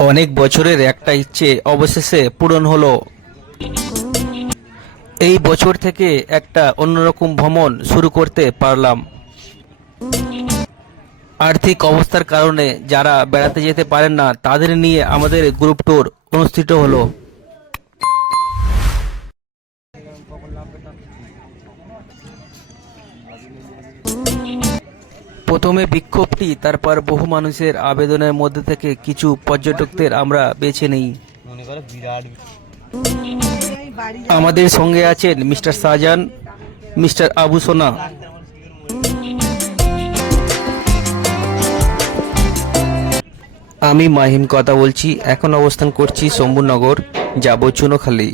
অনেক বছরের একটা ইচ্ছে অবশেষে পূরণ হলো। এই বছর থেকে একটা অন্যরকম ভ্রমণ শুরু করতে পারলাম। আর্থিক অবস্থার কারণে যারা বেড়াতে যেতে পারেন না তাদের নিয়ে আমাদের গ্রুপ ট্যুর অনুষ্ঠিত হলো। প্রথমে বিক্ষোভটি, তারপর বহু মানুষের আবেদনের মধ্যে থেকে কিছু পর্যটকদের আমরা বেছে নিই। আমাদের সঙ্গে আছেন মিস্টার শাহজাহান, মিস্টার আবু সোনা। আমি মাহিম কথা বলছি। এখন অবস্থান করছি শম্ভুনগর, যাব চুনোখালি।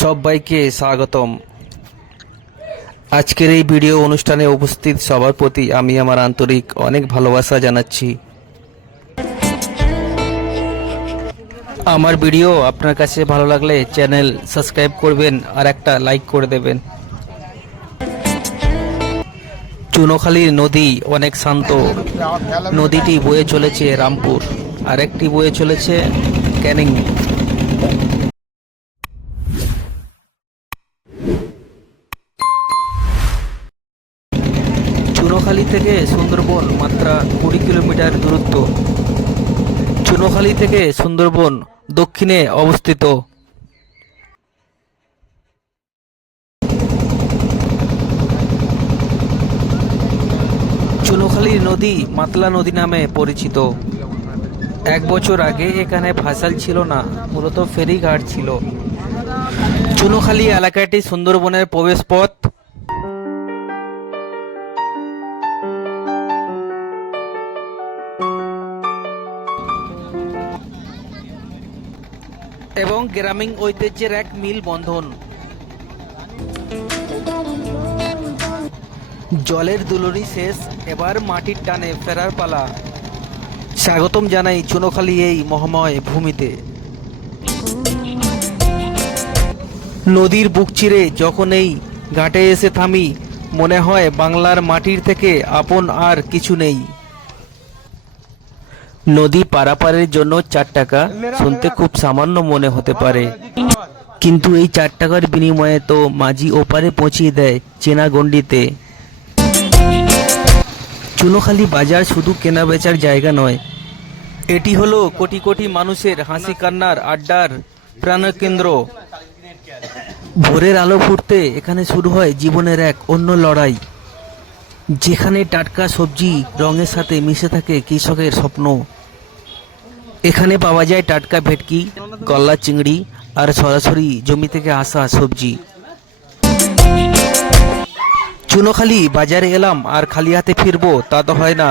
সবাইকে স্বাগতম। আজকের এই ভিডিও অনুষ্ঠানে উপস্থিত সবার প্রতি আমি আমার আন্তরিক অনেক ভালোবাসা জানাচ্ছি। আমার ভিডিও আপনার কাছে ভালো লাগলে চ্যানেল সাবস্ক্রাইব করবেন আর একটা লাইক করে দেবেন। চুনোখালীর নদী অনেক শান্ত। নদীটি বয়ে চলেছে রামপুর, আর একটি বয়ে চলেছে ক্যানিং। চুনোখালী থেকে সুন্দরবন মাত্র 20 কিলোমিটার দূরত্ব। চুনোখালী থেকে সুন্দরবন দক্ষিণে অবস্থিত। চুনোখালীর নদী মাতলা নদী নামে পরিচিত। 1 বছর আগে এখানে ভাসাল ছিল না, মূলত ফেরিঘাট ছিল। চুনোখালী এলাকাটি সুন্দরবনের প্রবেশ পথ। এবং গ্রামীণ ঐতিহ্যের এক মিল বন্ধন। জলের দুলুনি শেষ, এবার মাটির টানে ফেরার পালা। স্বাগতম জানাই চুনোখালী এই মহাময় ভূমিতে। নদীর বুক চিরে যখন এই ঘাটে এসে থামি, মনে হয় বাংলার মাটির থেকে আপন আর কিছু নেই। নদী পারাপারের জন্য 4 টাকা শুনতে খুব সামান্য মনে হতে পারে, কিন্তু এই 4 টাকার বিনিময়ে তো মাঝি ওপারে পৌঁছিয়ে দেয় চেনা গণ্ডিতে। চুনোখালী বাজার শুধু কেনা বেচার জায়গা নয়, এটি হলো কোটি কোটি মানুষের হাসি কান্নার আড্ডার প্রাণকেন্দ্র। ভোরের আলো ফুটতে এখানে শুরু হয় জীবনের এক অন্য লড়াই, যেখানে টাটকা সবজি রঙের সাথে মিশে থাকে কৃষকের স্বপ্ন। এখানে পাওয়া যায় টাটকা ভেটকি, গলদা চিংড়ি আর সরাসরি জমি থেকে আসা সবজি। চুনোখালী বাজারে এলাম আর খালি হাতে ফিরবো তা তো হয় না।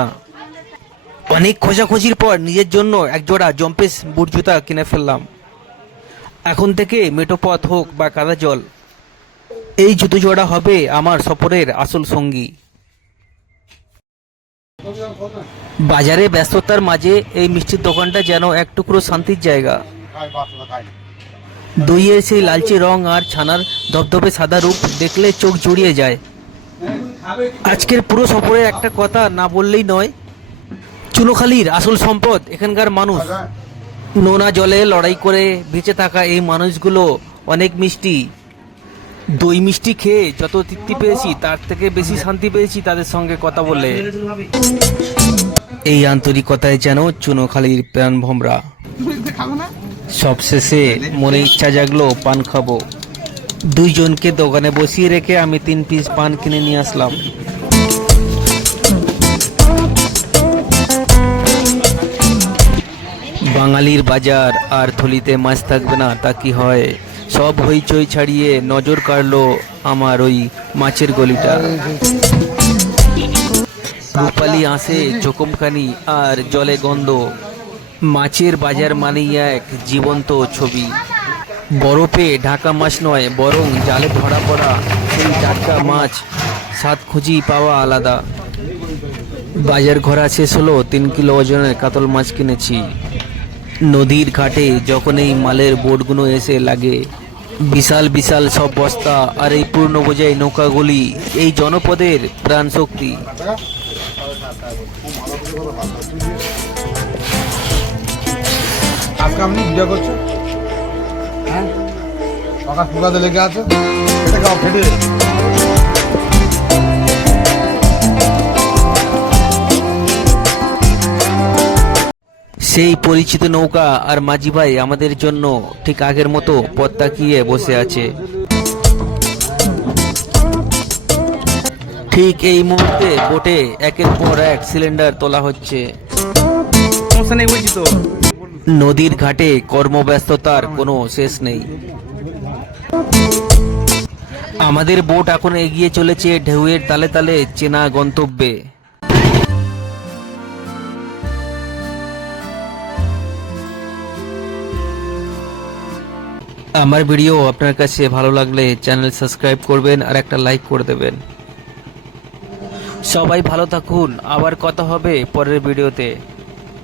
অনেক খোঁজাখুঁজির পর নিজের জন্য একজোড়া জম্পেস বুট জুতা কিনে ফেললাম। এখন থেকে মেঠো পথ হোক বা কাদা জল, এই জুতো জোড়া হবে আমার সফরের আসল সঙ্গী। বাজারে ব্যস্ততার মাঝে এই মিষ্টির দোকানটা যেন এক টুকরো শান্তির জায়গা। দইয়ের সেই লালচে রং আর ছানার ধবধবে সাদা রূপ দেখলে চোখ জুড়িয়ে যায়। আজকের পুরো সফরের একটা কথা না বললেই নয়, চুনোখালীর আসল সম্পদ এখানকার মানুষ। নোনা জলে লড়াই করে বেঁচে থাকা এই মানুষগুলো অনেক মিষ্টি। দই মিষ্টি খেয়ে যত তৃপ্তি পেয়েছি তার থেকে বেশি শান্তি পেয়েছি তাদের সঙ্গে কথা বলে। এই আন্তরিকতায় যেন চুনোখালীর প্রাণ ভমরা। সবশেষে মনে ইচ্ছা জাগলো পান খাবো। 2 জনকে দোকানে বসিয়ে রেখে আমি 3 পিস পান কিনে নিয়ে আসলাম। বাঙালির বাজার আর থলিতে মাছ থাকবে না তা কি হয়। সব হইচই ছাড়িয়ে নজর কাড়লো আমার ওই মাছের গলিটা। রূপালি আসে চোখমখানি আর জলে গন্ধ। মাছের বাজার মানেই এক জীবন্ত ছবি। বরফে ঢাকা মাছ নয়, বরং জালে ধরা পড়া সেই টাটকা মাছ, স্বাদ খুঁজি পাওয়া আলাদা। বাজার ঘোরা শেষ হলো, 3 কিলো ওজনের কাতল মাছ কিনেছি। নদীর ঘাটে যখন এই মালের বোটগুলো এসে লাগে, বিশাল বিশাল সব বস্তা আর এই পূর্ণ বোঝাই নৌকাগুলি এই জনপদের প্রাণ শক্তি। আজকে আপনি ভিডিও করছো, হ্যাঁ সকাল ফুকাতে লেগে আছে, এটা খাও ফেটে যাবে। সেই পরিচিত নৌকা আর মাঝি ভাই আমাদের জন্য ঠিক আগের মতো পথ তাকিয়ে বসে আছে। ঠিক এই মুহূর্তে বোটে একের পর এক সিলিন্ডার তোলা হচ্ছে। সমস্যা নেই বলছি তো। নদীর ঘাটে কর্মব্যস্ততার কোনো শেষ নেই। আমাদের বোট এখন এগিয়ে চলেছে ঢেউয়ের তালে তালে চেনা গন্তব্যে। আমার ভিডিও আপনার কাছে ভালো লাগলে চ্যানেল সাবস্ক্রাইব করবেন আর একটা লাইক করে দেবেন। সবাই ভালো থাকুন, আবার কথা হবে পরের ভিডিওতে।